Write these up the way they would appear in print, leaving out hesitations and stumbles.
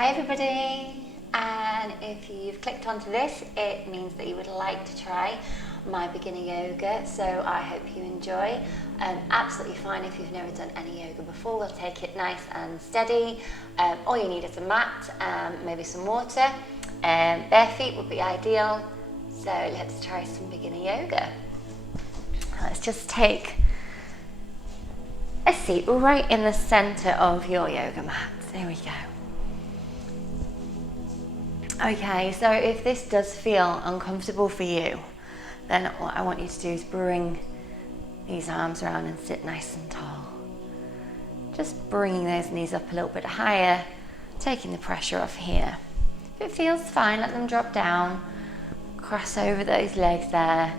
Hi everybody, and if you've clicked onto this, it means that you would like to try my beginner yoga, so I hope you enjoy. Absolutely fine if you've never done any yoga before. We'll take it nice and steady. All you need is a mat, maybe some water. Bare feet would be ideal, so let's try some beginner yoga. Let's just take a seat right in the center of your yoga mat. There we go. Okay, so if this does feel uncomfortable for you, then what I want you to do is bring these arms around and sit nice and tall. Just bringing those knees up a little bit higher, taking the pressure off here. If it feels fine, let them drop down, cross over those legs there,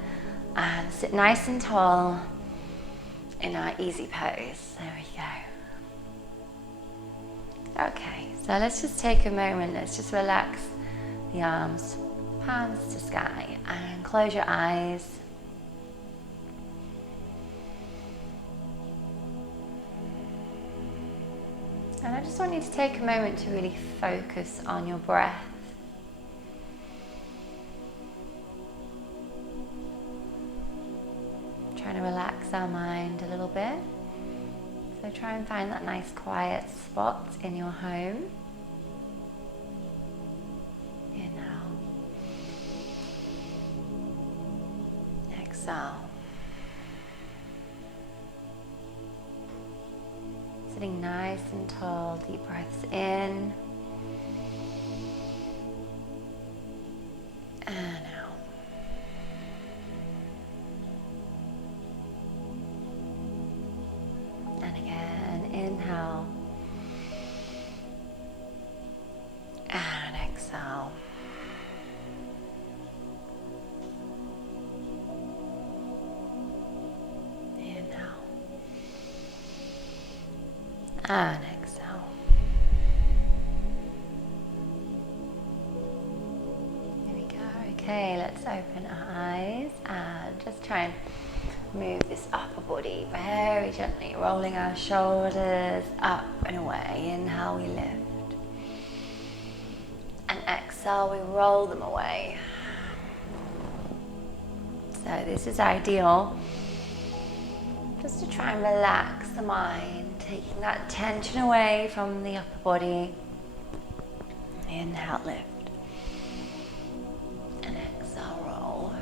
and sit nice and tall in our easy pose. There we go. Okay, so let's just take a moment, let's just relax the arms, palms to sky, and close your eyes. And I just want you to take a moment to really focus on your breath. Trying to relax our mind a little bit. So try and find that nice quiet spot in your home. Inhale. Exhale. Sitting nice and tall, deep breaths in and out. And again, inhale and exhale. Inhale and exhale. There we go. Okay, let's open our eyes and just try and move this upper body very gently, rolling our shoulders up and away. Inhale, we lift. And exhale, we roll them away. So this is ideal just to try and relax the mind, taking that tension away from the upper body. Inhale, lift. And exhale, roll.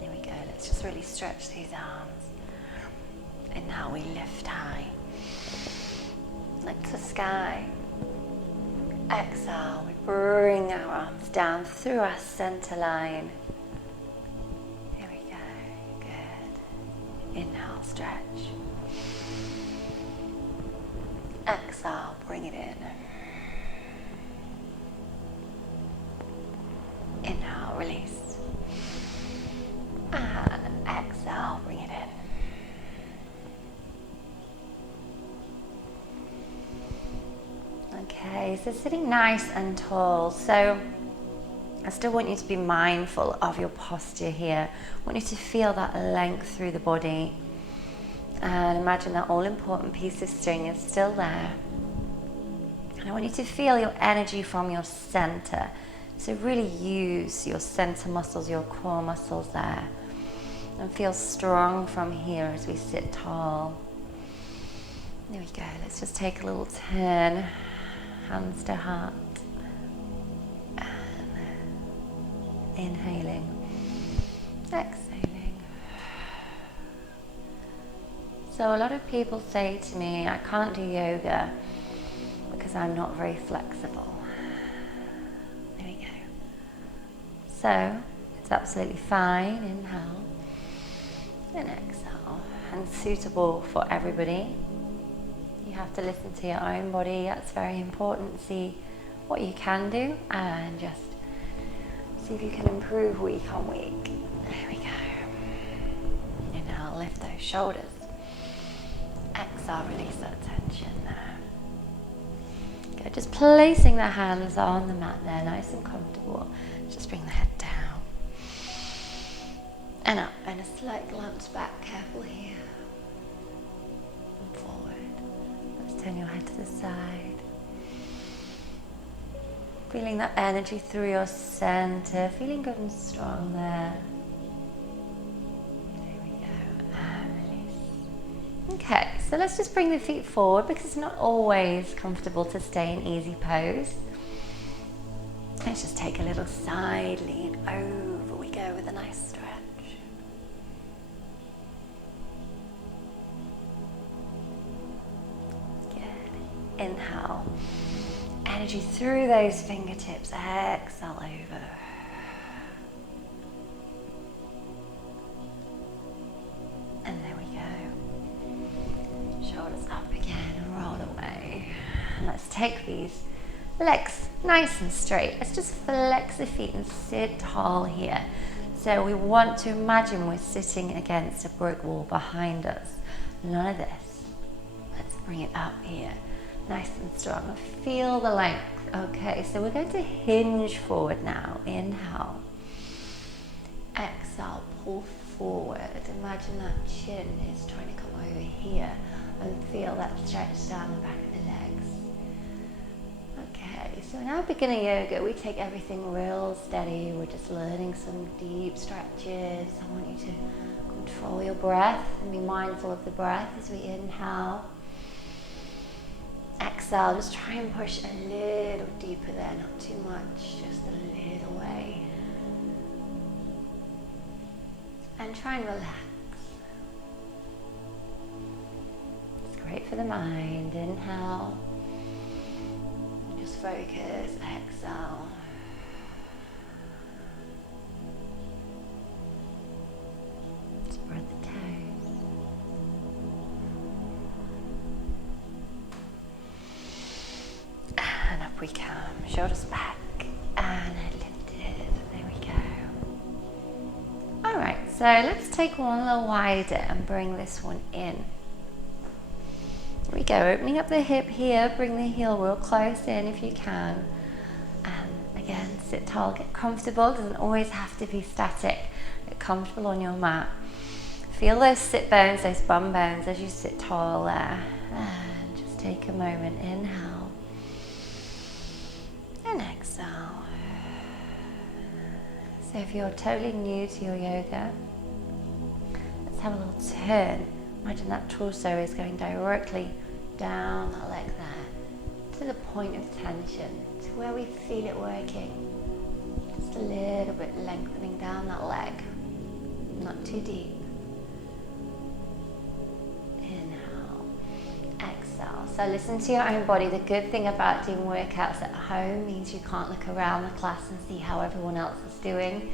There we go. Let's just really stretch these arms. Inhale, we lift high. Look to the sky. Exhale, we bring our arms down through our center line. Here we go. Good. Inhale, stretch. Exhale, bring it in. Inhale, release. And exhale, bring it in. Okay, so sitting nice and tall. So I still want you to be mindful of your posture here. I want you to feel that length through the body. And imagine that all-important piece of string is still there. And I want you to feel your energy from your center. So really use your center muscles, your core muscles there. And feel strong from here as we sit tall. There we go. Let's just take a little turn. Hands to heart. And inhaling. Exhaling. So a lot of people say to me, I can't do yoga because I'm not very flexible. There we go. So it's absolutely fine. Inhale and exhale. And suitable for everybody. You have to listen to your own body. That's very important. See what you can do and just see if you can improve week on week. There we go. Inhale, lift those shoulders. Exhale, release that tension there. Good, just placing the hands on the mat there, nice and comfortable. Just bring the head down. And up, and a slight glance back, careful here. And forward. Let's turn your head to the side. Feeling that energy through your center, feeling good and strong there. There we go, and release. Okay, so let's just bring the feet forward because it's not always comfortable to stay in easy pose. Let's just take a little side lean, over we go with a nice stretch. Good, inhale. Energy through those fingertips, exhale over. And there we go. Shoulders up again, roll away. And let's take these legs nice and straight. Let's just flex the feet and sit tall here. So we want to imagine we're sitting against a brick wall behind us. None of this. Let's bring it up here. Nice and strong. Feel the length. Okay, so we're going to hinge forward now. Inhale. Exhale, pull forward. Imagine that chin is trying to come over here and feel that stretch down the back of the legs. Okay, so in our beginner yoga, we take everything real steady. We're just learning some deep stretches. I want you to control your breath and be mindful of the breath as we inhale. Exhale, just try and push a little deeper there, not too much, just a little way. And try and relax. It's great for the mind. Inhale. Just focus. Exhale. Spread the toes. And up we come. Shoulders back. And head lifted. There we go. Alright, so let's take one a little wider and bring this one in. Here we go, opening up the hip here, bring the heel real close in if you can. And again, sit tall, get comfortable, doesn't always have to be static. Get comfortable on your mat. Feel those sit bones, those bum bones as you sit tall there. And just take a moment, inhale. And exhale. So if you're totally new to your yoga, let's have a little turn. Imagine that torso is going directly down that leg there to the point of tension, to where we feel it working. Just a little bit lengthening down that leg, not too deep. Inhale, exhale. So listen to your own body. The good thing about doing workouts at home means you can't look around the class and see how everyone else is doing.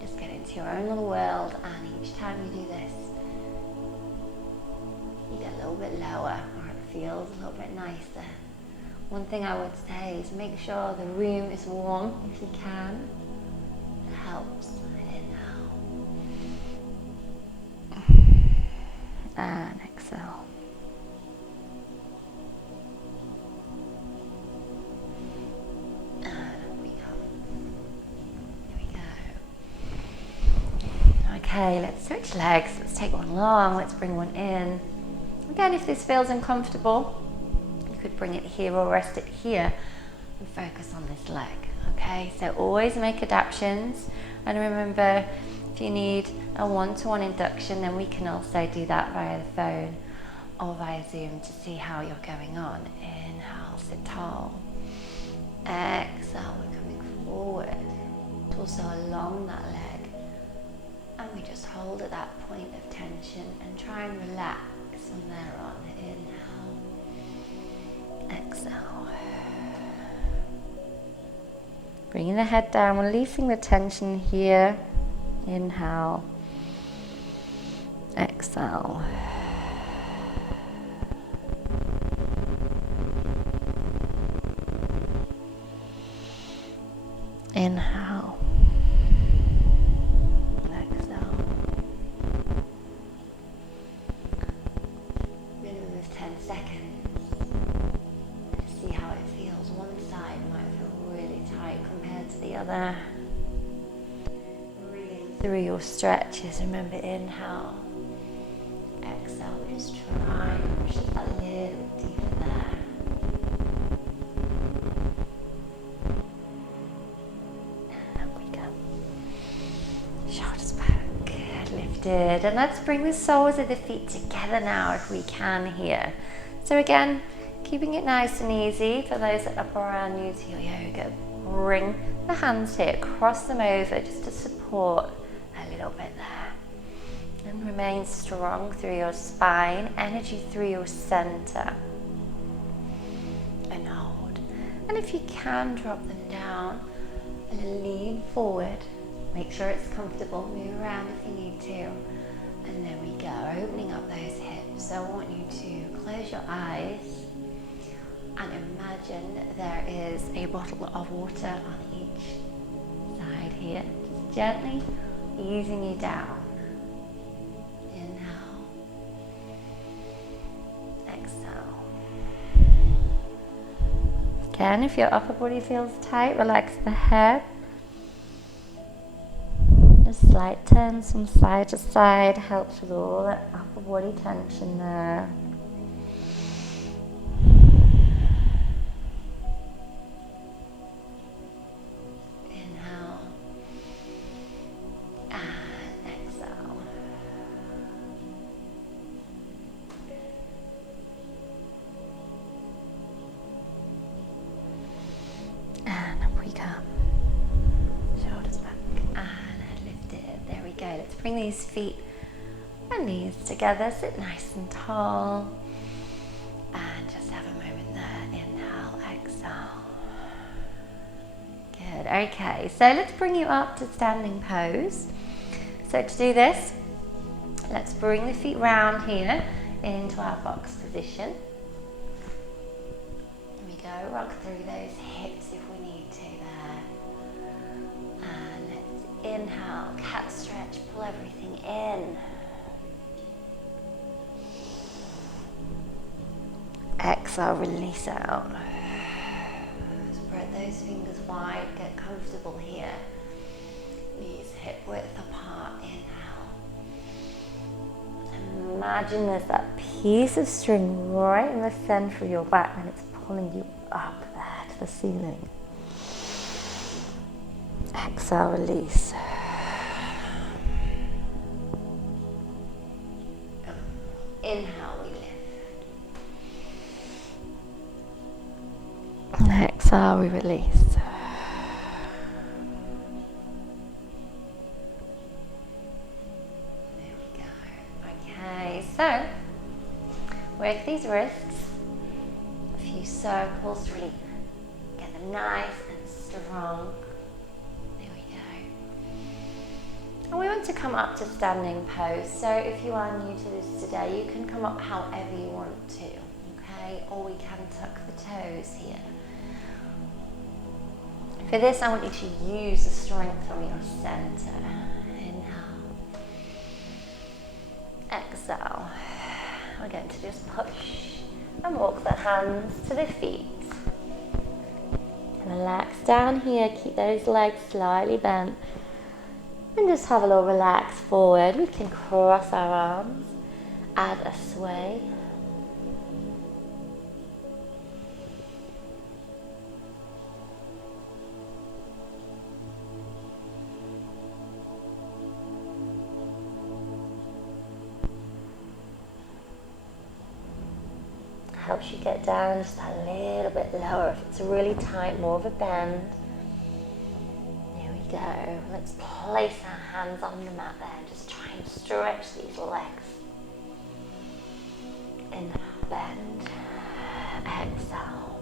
Just get into your own little world, and each time you do this, you get a little bit lower, or it feels a little bit nicer. One thing I would say is make sure the room is warm if you can. It helps. Inhale. And exhale. Okay, let's switch legs. Let's take one long, let's bring one in. Again, if this feels uncomfortable, you could bring it here or rest it here and focus on this leg. Okay, so always make adaptations. And remember, if you need a one-to-one induction, then we can also do that via the phone or via Zoom to see how you're going on. Inhale, sit tall. Exhale, we're coming forward. Also along that leg. And we just hold at that point of tension and try and relax from there on. Inhale, exhale. Bringing the head down, releasing the tension here. Inhale, exhale. Inhale. Other. Breathe through your stretches. Remember, inhale, exhale. Just try and push that a little deeper there. lifted. And let's bring the soles of the feet together now if we can here. So again, keeping it nice and easy for those that are brand new to your yoga. Bring the hands here, cross them over just to support a little bit there. And remain strong through your spine, energy through your center. And hold. And if you can, drop them down and lean forward. Make sure it's comfortable. Move around if you need to. And there we go, opening up those hips. So I want you to close your eyes and imagine there is a bottle of water on each side here. Just gently easing you down. Inhale. Exhale. Again, if your upper body feels tight, relax the head. A slight turns from side to side helps with all that upper body tension there. Inhale and exhale. And up we come. Shoulders back and head lifted. There we go. Let's bring these feet and knees together. Sit nice and tall. And just have a moment there. Inhale, exhale. Good. Okay, so let's bring you up to standing pose. So to do this, let's bring the feet round here into our box position. There we go. Rock through those hips if we need to there. And let's inhale, cat stretch, pull everything in. Exhale, release out. Spread those fingers wide, get comfortable here. Knees hip width apart, inhale. Imagine there's that piece of string right in the center of your back and it's pulling you up there to the ceiling. Exhale, release. Inhale, we lift. Exhale, we release. There we go. Okay, so work these wrists. A few circles, really get them nice and strong. There we go. And we want to come up to standing pose. So if you are new to this today, you can come up however you want to. Okay, or we can tuck the toes here. For this, I want you to use the strength from your center. Inhale. Exhale. We're going to just push and walk the hands to the feet. And relax down here. Keep those legs slightly bent. And just have a little relax forward. We can cross our arms. Add a sway. Helps you get down just a little bit lower. If it's really tight, more of a bend. There we go. Let's place our hands on the mat there. Just try and stretch these legs. Inhale, bend. Exhale.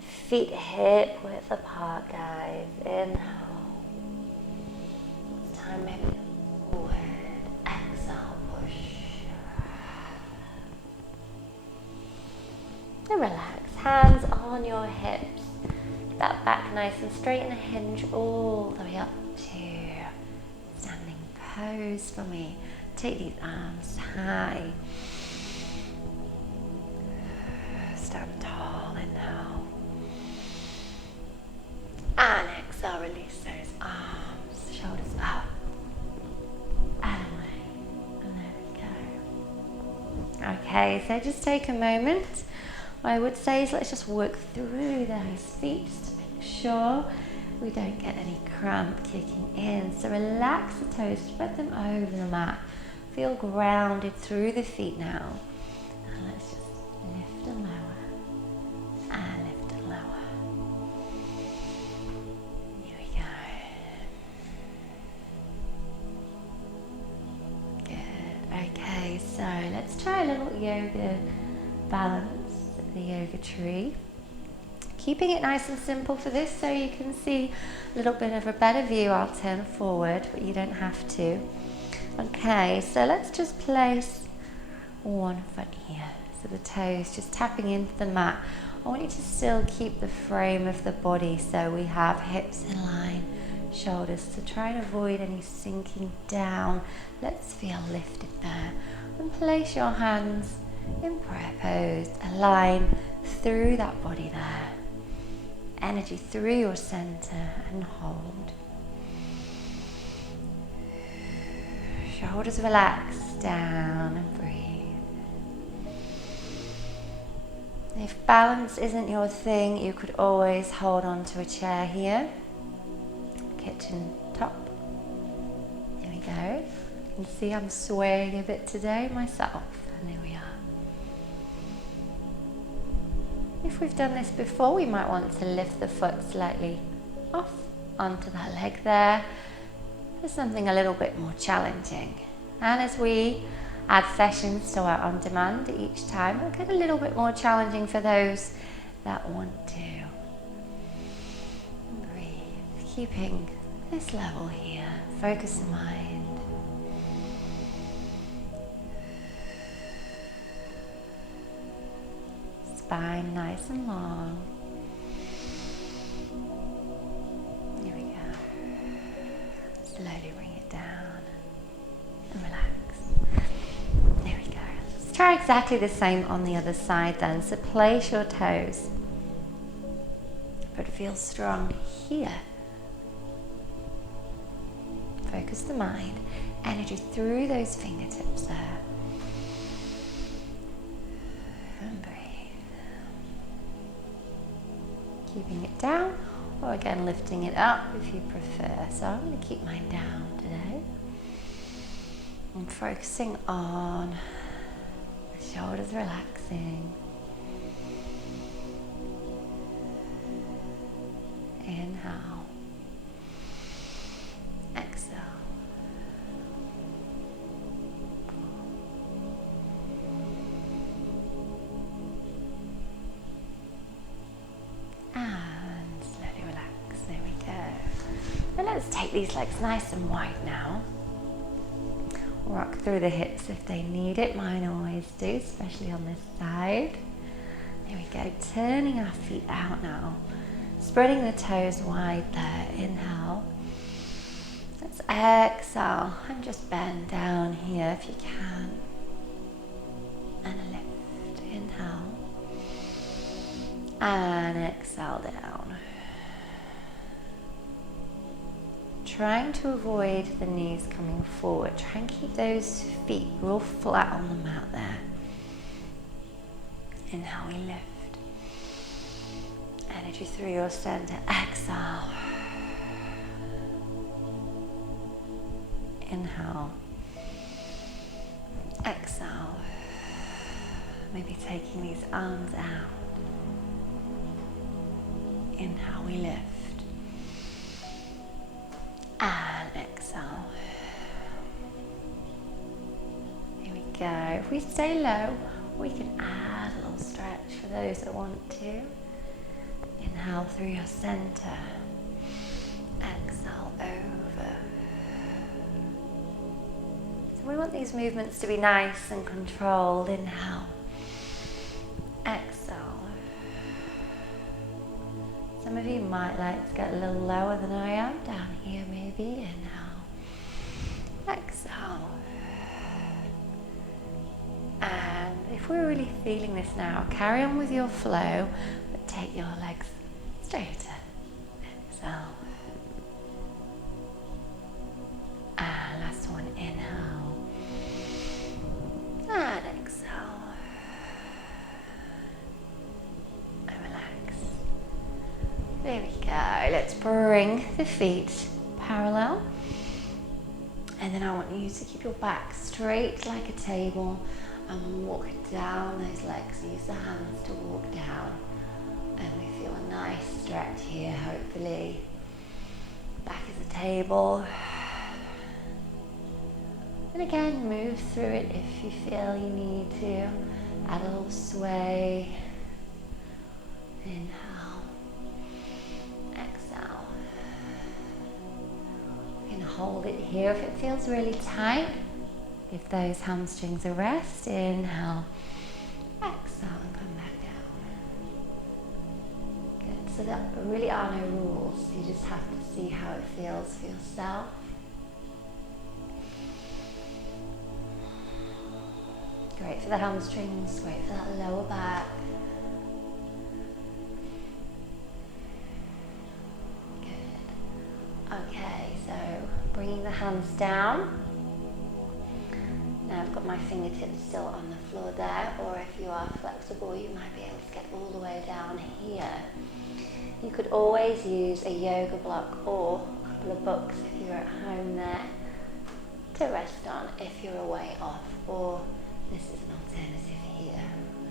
Feet hip width apart, guys. Inhale. This time maybe forward. Exhale, push. And relax, hands on your hips. Get that back nice and straight and hinge all the way up to standing pose for me. Take these arms high. Stand tall, inhale. And exhale, release those arms, shoulders up. And away. And there we go. Okay, so just take a moment. What I would say is let's just work through those feet just to make sure we don't get any cramp kicking in. So relax the toes, spread them over the mat. Feel grounded through the feet now. And let's just lift and lower, and lift and lower. Here we go. Good. Okay, so let's try a little yoga balance, the yoga tree. Keeping it nice and simple for this so you can see a little bit of a better view. I'll turn forward, but you don't have to. Okay, so let's just place one foot here. So the toes just tapping into the mat. I want you to still keep the frame of the body so we have hips in line, shoulders. So try and avoid any sinking down. Let's feel lifted there. And place your hands in prayer pose. Align through that body there. Energy through your center and hold. Shoulders relax down and breathe. If balance isn't your thing, you could always hold on to a chair here. Kitchen top. There we go. You can see I'm swaying a bit today myself. And there we are. If we've done this before, we might want to lift the foot slightly off onto that leg there for something a little bit more challenging. And as we add sessions to our on-demand each time, it'll get a little bit more challenging for those that want to. Breathe, keeping this level here. Focus the mind. Spine nice and long. Here we go. Slowly bring it down and relax. There we go. Let's try exactly the same on the other side then. So place your toes, but feel strong here. Focus the mind. Energy through those fingertips there. And breathe. Keeping it down, or again lifting it up if you prefer. So I'm going to keep mine down today. I'm focusing on the shoulders relaxing. Inhale. Exhale. And slowly relax. There we go. And let's take these legs nice and wide now. Rock through the hips if they need it. Mine always do, especially on this side. There we go. Turning our feet out now. Spreading the toes wide there. Inhale. Let's exhale and just bend down here if you can. And a lift. Inhale. And exhale down. Trying to avoid the knees coming forward. Try and keep those feet real flat on the mat there. Inhale, we lift. Energy through your center. Exhale. Inhale. Exhale. Maybe taking these arms out. Inhale, we lift. And exhale. Here we go. If we stay low, we can add a little stretch for those that want to. Inhale through your center. Exhale over. So we want these movements to be nice and controlled. Inhale. Exhale. Some of you might like to get a little lower than I am. Down here maybe. Inhale. Exhale. And if we're really feeling this now, carry on with your flow, but take your legs straighter. Exhale. And last one. Inhale. And exhale. And relax. There we go. Great, let's bring the feet parallel. And then I want you to keep your back straight like a table and walk down those legs. Use the hands to walk down. And we feel a nice stretch here, hopefully. Back as a table. And again, move through it if you feel you need to. Add a little sway. Inhale. Exhale. You can hold it here if it feels really tight. Give those hamstrings a rest. Inhale. Exhale and come back down. Good. So there really are no rules. You just have to see how it feels for yourself. Great for the hamstrings, great for that lower back. Good. Okay, so bringing the hands down. Now I've got my fingertips still on the floor there, or if you are flexible, you might be able to get all the way down here. You could always use a yoga block or a couple of books if you're at home there to rest on if you're a way off, or this is an alternative here.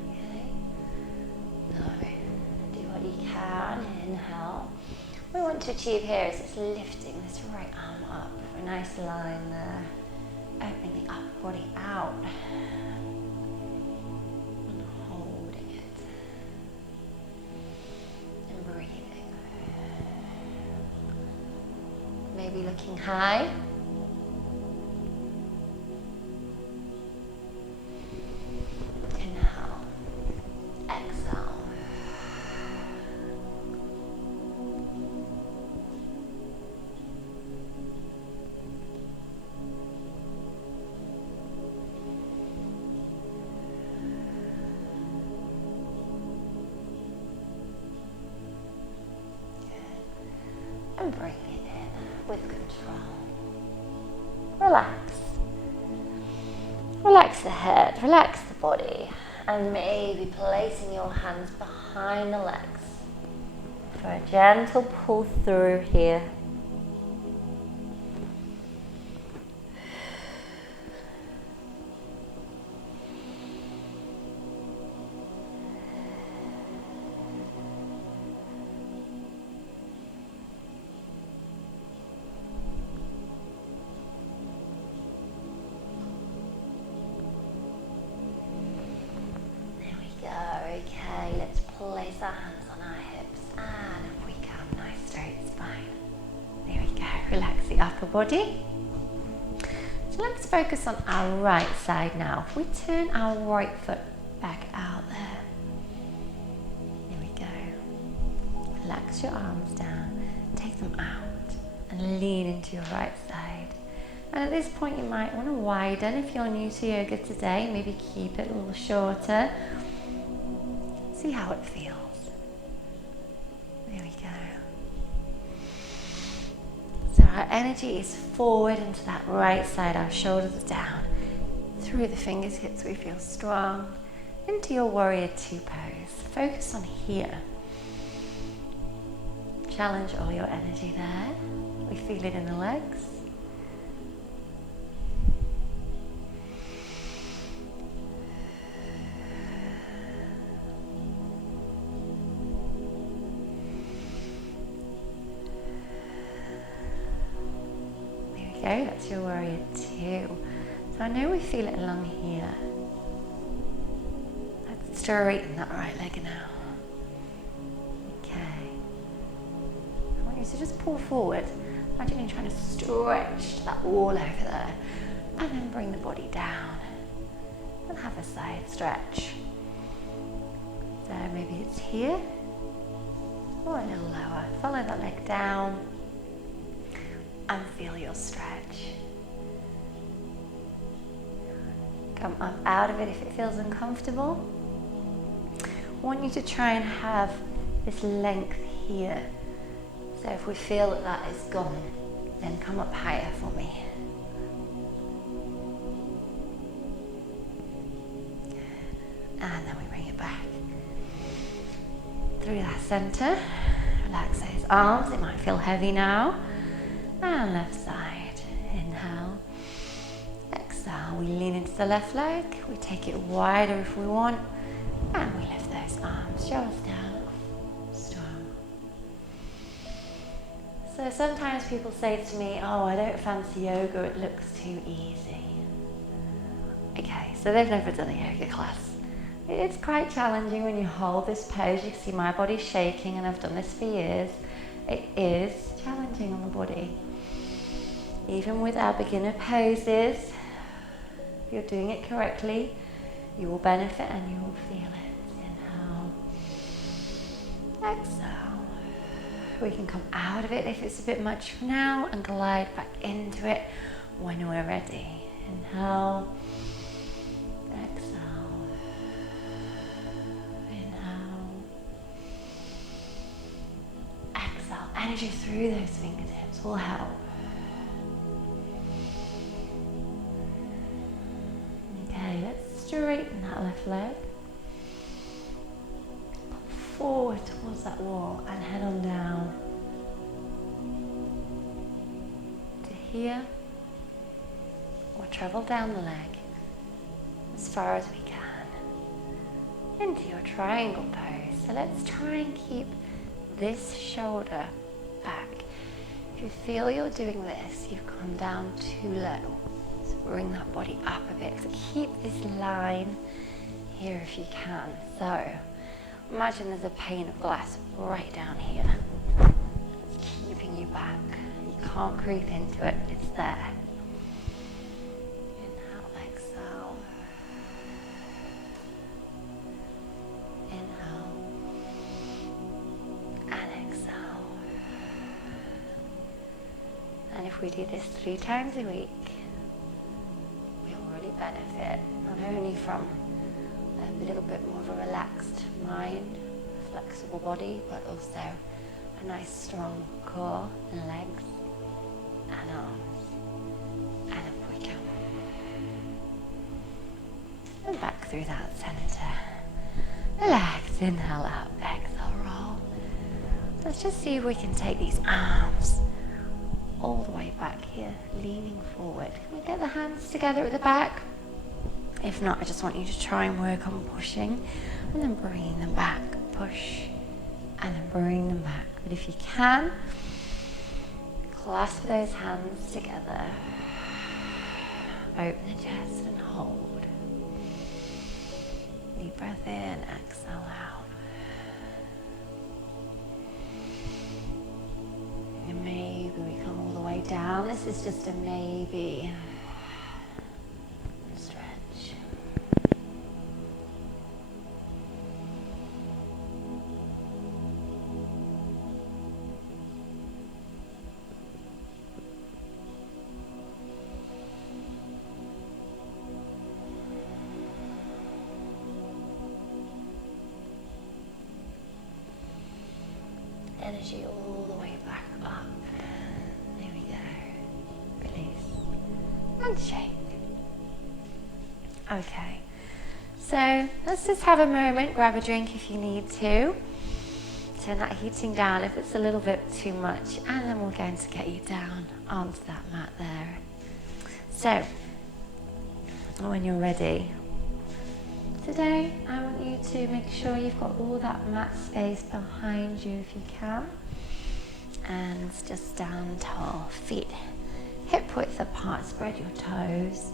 Okay? So do what you can. Inhale. What we want to achieve here is it's lifting this right arm up for a nice line there. Opening the upper body out. And holding it. And breathing. Maybe looking high. And bring it in with control. Relax. Relax the head, relax the body, and maybe placing your hands behind the legs for a gentle pull through here. Okay, let's place our hands on our hips and if we come, nice straight spine. There we go, relax the upper body. So let's focus on our right side now. If we turn our right foot back out there. There we go. Relax your arms down, take them out and lean into your right side. And at this point you might want to widen if you're new to yoga today, maybe keep it a little shorter. See how it feels. There we go. So our energy is forward into that right side, our shoulders are down. Through the fingertips we feel strong. Into your warrior two pose. Focus on here. Challenge all your energy there. We feel it in the legs. Go, that's your warrior two. So I know we feel it along here. Let's straighten that right leg now. Okay. I want you to just pull forward. Imagine you're trying to stretch that wall over there. And then bring the body down. And have a side stretch. So maybe it's here. Or a little lower. Follow that leg down. And feel your stretch. Come up out of it if it feels uncomfortable. I want you to try and have this length here. So if we feel that that is gone, then come up higher for me. And then we bring it back. Through that center, Relax those arms, it might feel heavy now. And left side, inhale. Exhale, we lean into the left leg, we take it wider if we want, and we lift those arms, shoulders down, strong. So sometimes people say to me, oh, I don't fancy yoga, it looks too easy. Okay, so they've never done a yoga class. It's quite challenging when you hold this pose. You can see my body's shaking, and I've done this for years. It is challenging on the body. Even with our beginner poses, if you're doing it correctly, you will benefit and you will feel it. Inhale. Exhale. We can come out of it if it's a bit much for now and glide back into it when we're ready. Inhale. Exhale. Inhale. Exhale. Energy through those fingertips will help. Okay, let's straighten that left leg. Pull forward towards that wall and head on down to here, or travel down the leg as far as we can into your triangle pose. So let's try and keep this shoulder back. If you feel you're doing this, you've gone down too low. So bring that body up a bit. So keep this line here if you can. So imagine there's a pane of glass right down here. It's keeping you back. You can't creep into it, it's there. Inhale, exhale. Inhale. And exhale. And if we do this 3 times a week, benefit not only from a little bit more of a relaxed mind, flexible body, but also a nice strong core and legs and arms. And up we go. And back through that center. Relax, inhale out, exhale, roll. Let's just see if we can take these arms all the way back here, leaning forward. Can we get the hands together at the back? If not, I just want you to try and work on pushing and then bringing them back. Push and then bring them back. But if you can, clasp those hands together. Open the chest and hold. Deep breath in, exhale out. And maybe we come all the way down. This is just a maybe. Energy all the way back up. There we go. Release. And shake. Okay. So let's just have a moment. Grab a drink if you need to. Turn that heating down if it's a little bit too much. And then we're going to get you down onto that mat there. So, when you're ready, today, I want you to make sure you've got all that mat space behind you if you can. And just stand tall, feet hip width apart, spread your toes.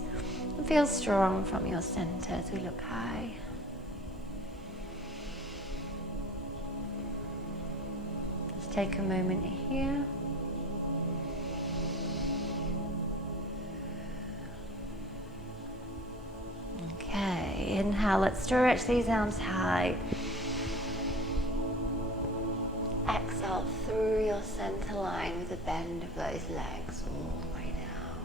And feel strong from your center as we look high. Just take a moment here. Okay, inhale, let's stretch these arms high. Exhale through your center line with the bend of those legs all the way down.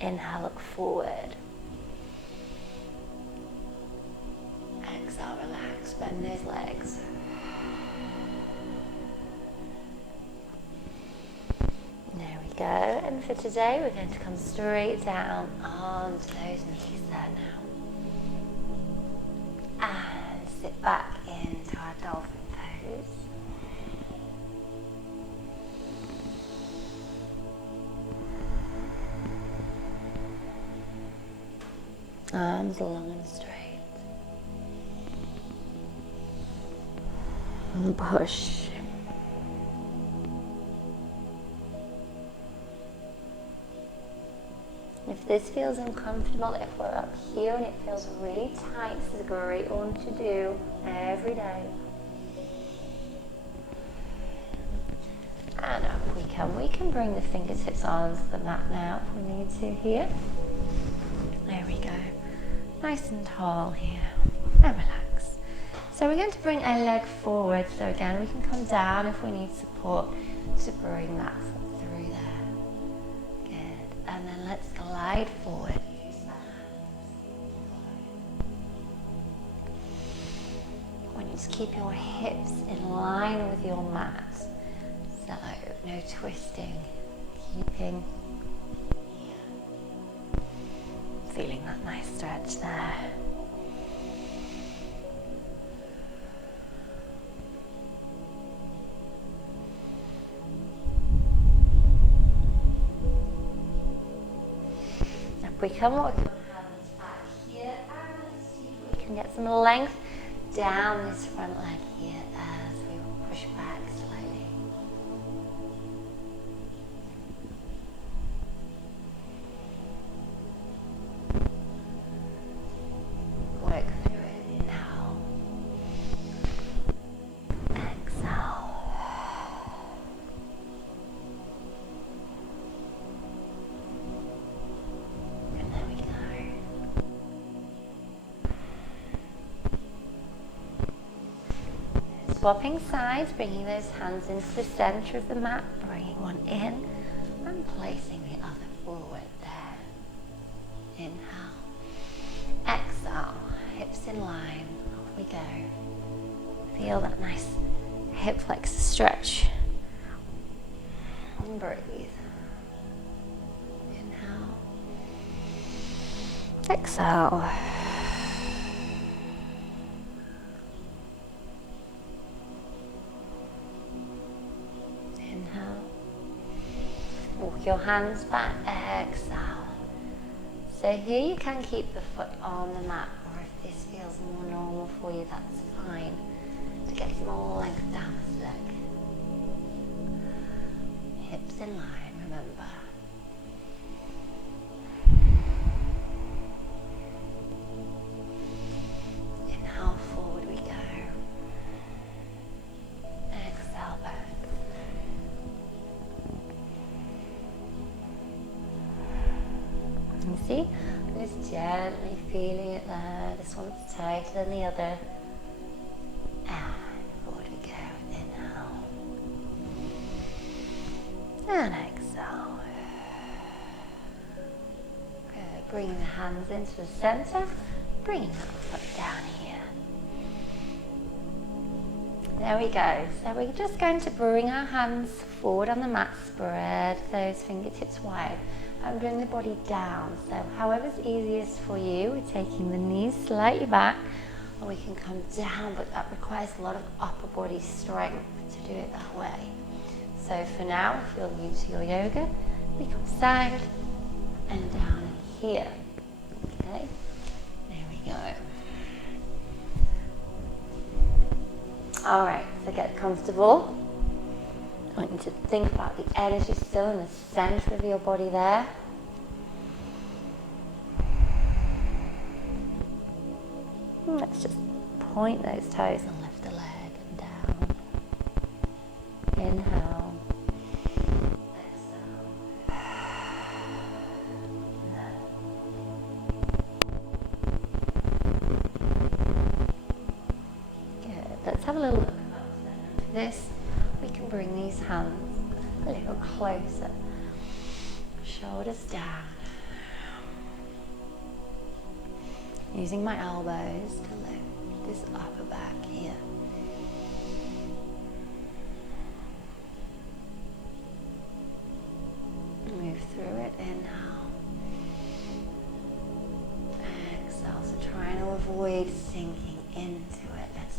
Inhale, look forward. Exhale, relax, bend those legs. There we go, and for today we're going to come straight down onto those knees there now. back into our dolphin pose. Arms long and straight. And push. If this feels uncomfortable, if we're up here and it feels really tight, this is a great one to do every day. And up we can bring the fingertips onto the mat now if we need to here. There we go. Nice and tall here. And relax. So we're going to bring a leg forward. So again, we can come down if we need support to bring that foot through there. Good. And then let's glide forward. I want you to keep your hips in line with your mat. So no twisting. Keeping. Feeling that nice stretch there. Up we come, we'll hands back here, and see if we can get some length down this front leg here as we push back slightly. Work through it. Inhale. Exhale. And there we go. Swapping sides, bringing those hands into the center of the mat, bringing one in and placing the other forward there. Inhale. Exhale, hips in line, off we go. Feel that nice hip flexor stretch. And breathe. Inhale. Exhale. Inhale. Walk your hands back, exhale. So here you can keep the foot on the mat, or if this feels more normal for you, that's fine. To get some more length down this leg. Hips in line, remember. Inhale, forward we go. Exhale back. You see? Just gently feeling it there. This one's tighter than the other. And forward we go. Inhale. And exhale. Good. Bringing the hands into the center. Bringing that foot down here. There we go. So we're just going to bring our hands forward on the mat. Spread those fingertips wide. And bring the body down. So however's easiest for you, we're taking the knees slightly back, or we can come down, but that requires a lot of upper body strength to do it that way. So for now, if you're new to your yoga, we come side and down here. Okay, there we go. All right, so get comfortable. I want you to think about the energy still in the center of your body there. And let's just point those toes and lift the leg and down. Inhale. Exhale. Good. Let's have a little look at this. We can bring these hands a little closer, shoulders down, using my elbows to lift this upper back here. Move through it, inhale, exhale, so trying to avoid sinking into it. Let's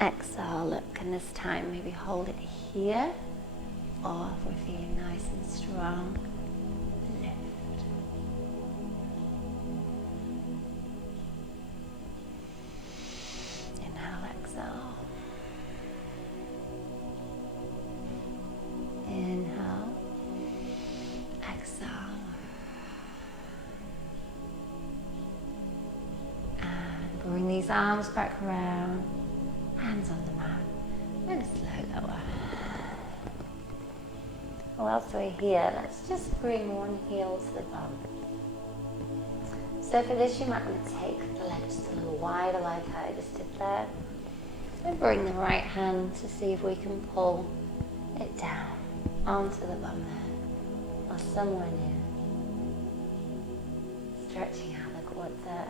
Exhale, look, and this time maybe hold it here, or if we're feeling nice and strong, lift. Inhale, exhale. Inhale, exhale. And bring these arms back around, hands on the mat, and slow lower. Whilst we're here, let's just bring one heel to the bum. So for this, you might want to take the leg just a little wider like I just did there. And bring the right hand to see if we can pull it down onto the bum there, or somewhere near. Stretching out the quads there.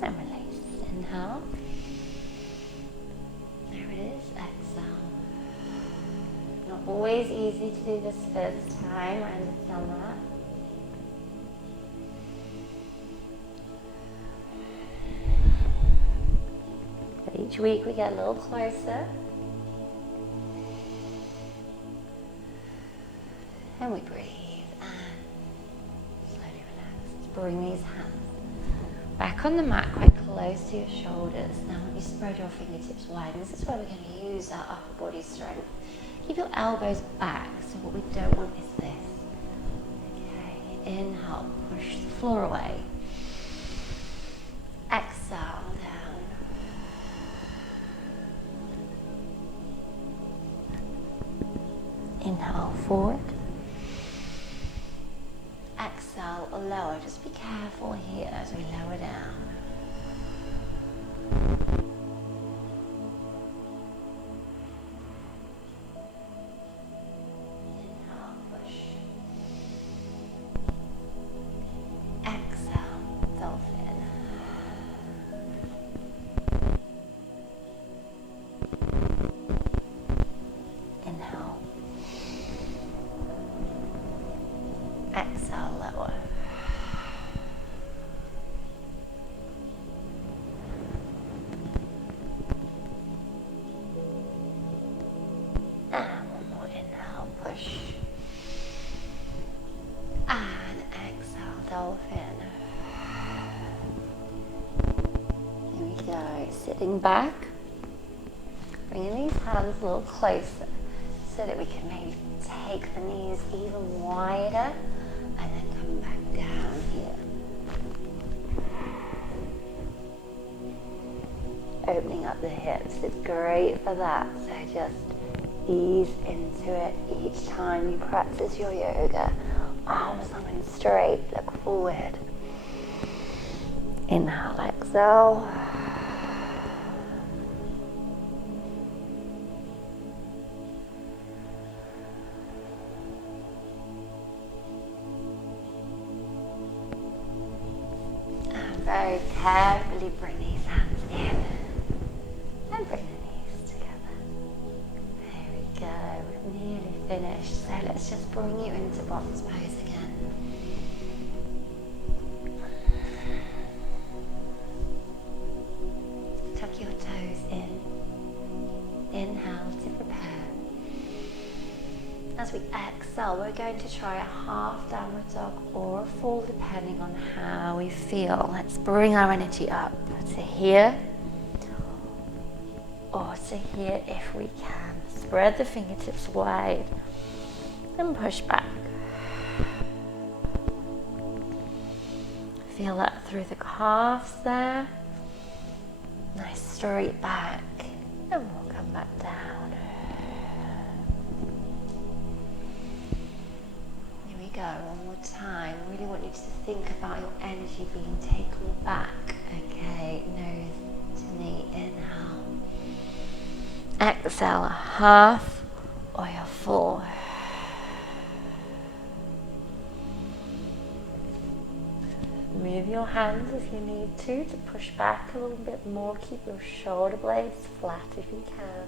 And release. Inhale. There it is. Exhale. Not always easy to do this first time, I understand that. But each week we get a little closer. And we breathe and slowly relax. Let's bring these hands back on the mat, quite close to your shoulders. Now when you spread your fingertips wide, this is where we're going to use our upper body strength. Keep your elbows back, so what we don't want is this. Okay, inhale, push the floor away. Exhale, down. Inhale, forward. Exhale, lower. Just be careful here as we lower down. Inhale, push. Exhale, dolphin. Inhale. Exhale, lower. And one more inhale, push. And exhale, dolphin. Here we go, sitting back. Bringing these hands a little closer so that we can maybe take the knees even wider and then come back down here. Opening up the hips, it's great for that. So just ease into it each time you practice your yoga. Arms long and straight, look forward. Inhale, exhale. Very carefully bring these hands in and bring the knees together. There we go, we've nearly finished. So let's just bring you into bottom's pose again. Tuck your toes in. Inhale to prepare. As we exhale, we're going to try a half downward dog or a full, depending on how we feel. Let's bring our energy up to here or to here if we can. Spread the fingertips wide and push back. Feel that through the calves there. Nice straight back, and we'll come back down. Go one more time. Really want you to think about your energy being taken back. Okay, nose to knee, inhale. Exhale, a half or your full. Move your hands if you need to push back a little bit more. Keep your shoulder blades flat if you can.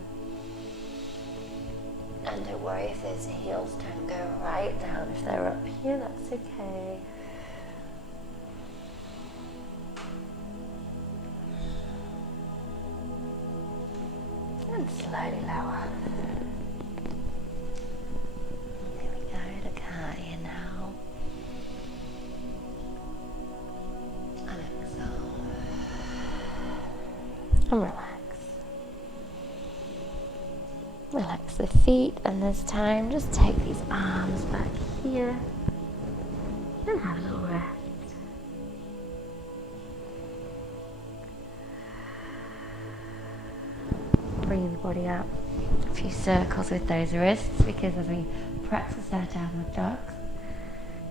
And don't worry if those heels don't go right down. If they're up here, that's okay. slowly lower. There we go, look high, inhale. And exhale. And relax. Relax the feet, and this time just take these arms back here and have a little rest. Bring the body up a few circles with those wrists, because as we practice our downward dogs,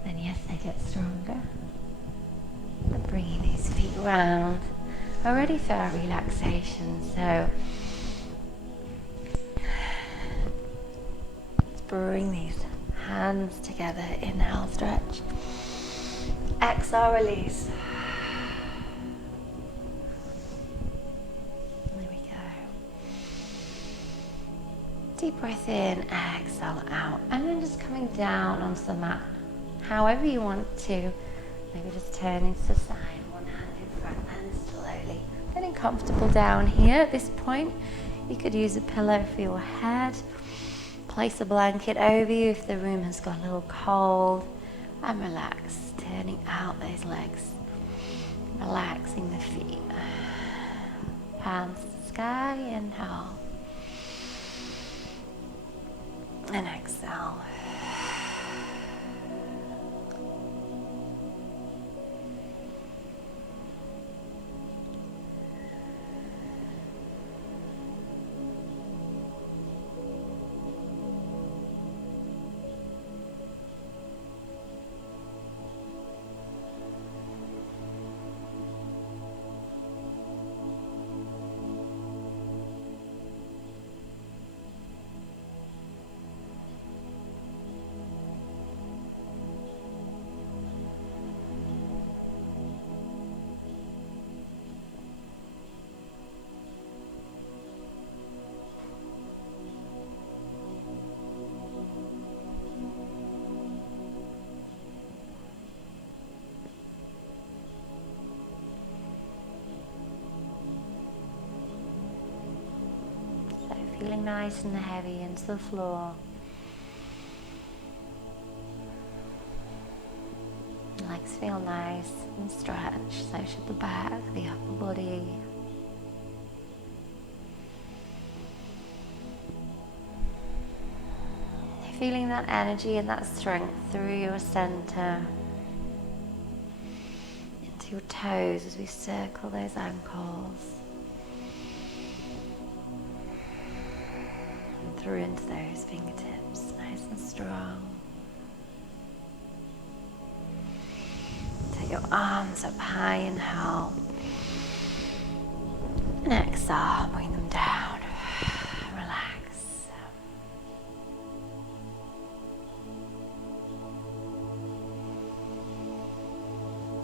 then yes, they get stronger. But bringing these feet round, already for our relaxation, so let's bring these hands together, inhale, stretch, exhale, release. There we go. Deep breath in, exhale out, and then just coming down onto the mat, however you want to. Maybe just turning to the side, one hand in front and slowly getting comfortable down here. At this point, you could use a pillow for your head. Place a blanket over you if the room has got a little cold, and relax, turning out those legs, relaxing the feet. Palms to the sky, inhale, and exhale. Feeling nice and heavy into the floor. Legs feel nice and stretched, so should the back, the upper body. Feeling that energy and that strength through your center, into your toes as we circle those ankles. Through into those fingertips, nice and strong. Take your arms up high, inhale, and exhale, bring them down, relax.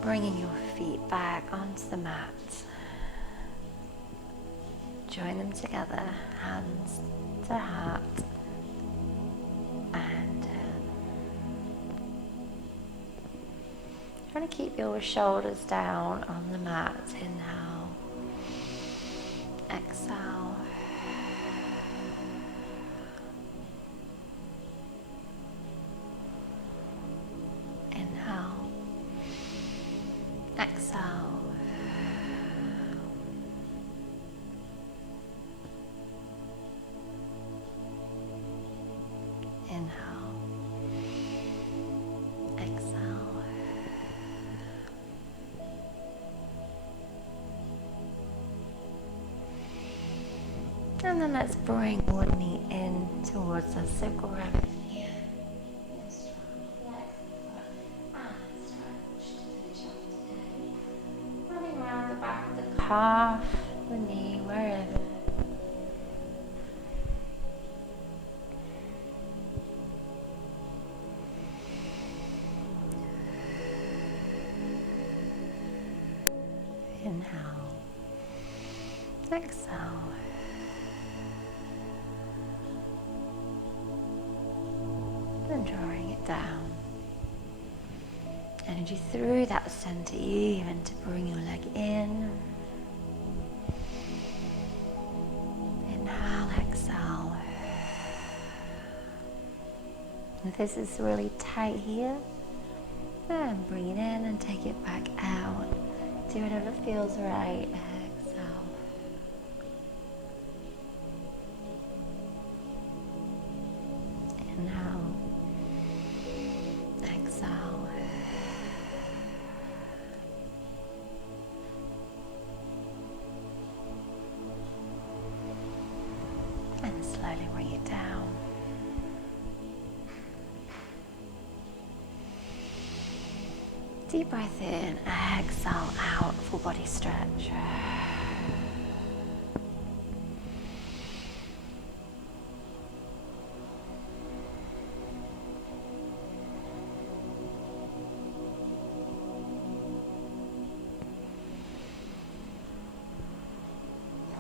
Bringing your feet back onto the mat. Join them together, hands to heart, and trying to keep your shoulders down on the mat. Inhale, exhale, inhale, exhale. Inhale, exhale, and then let's bring one knee in towards us, so grab it here, and stretch to finish off today, running around the back of the calf, the knee, wherever. Inhale, exhale, and drawing it down. Energy through that center, even to bring your leg in. Inhale, exhale. If this is really tight here, then bring it in and take it back out. Do whatever feels right. Exhale. Inhale. Exhale. And slowly bring it down. Deep breath in, exhale out, full body stretch.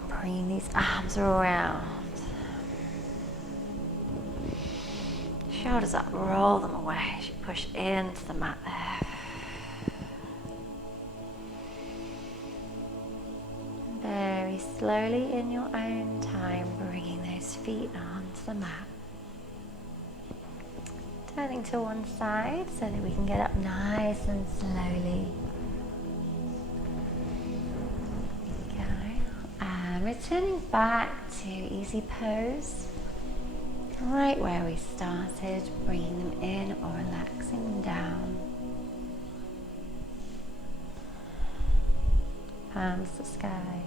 Bring these arms around. Shoulders up, roll them away as you push into the mat there. Very slowly in your own time, bringing those feet onto the mat. Turning to one side so that we can get up nice and slowly. There we go. And returning back to easy pose. Right where we started, bringing them in or relaxing them down. Palms to sky.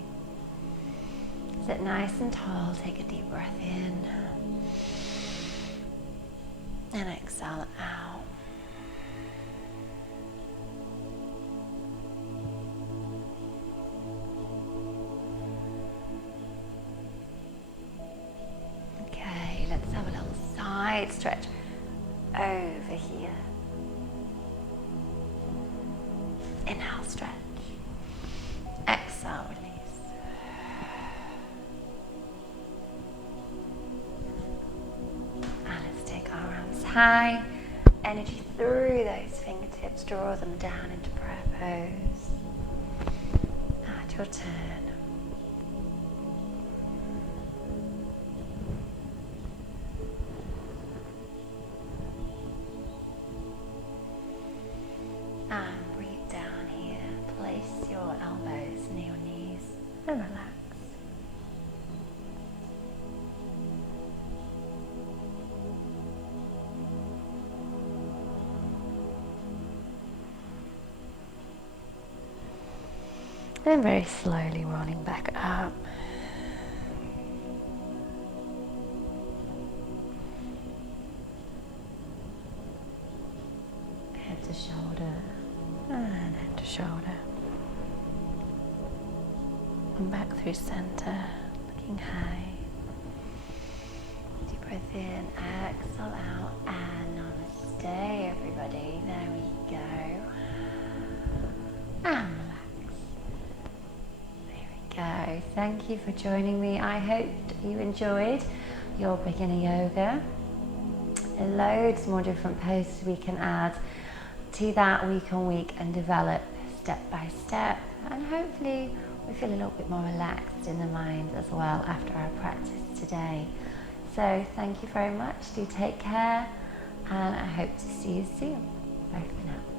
Sit nice and tall, take a deep breath in. And exhale out. Okay, let's have a little side stretch over here. Inhale, stretch. Exhale, release. And let's take our arms high. Energy through those fingertips. Draw them down into prayer pose. At your turn. And breathe down here. Place your elbows near your knees and relax. And very slowly rolling back up. Head to shoulder and head to shoulder. And back through center, looking high. Deep breath in, exhale out, and namaste everybody. There we go. And go. Thank you for joining me. I hope you enjoyed your beginner yoga. There are loads more different poses we can add to that week on week and develop step by step, and hopefully we feel a little bit more relaxed in the mind as well after our practice today. So thank you very much. Do take care, and I hope to see you soon. Bye for now.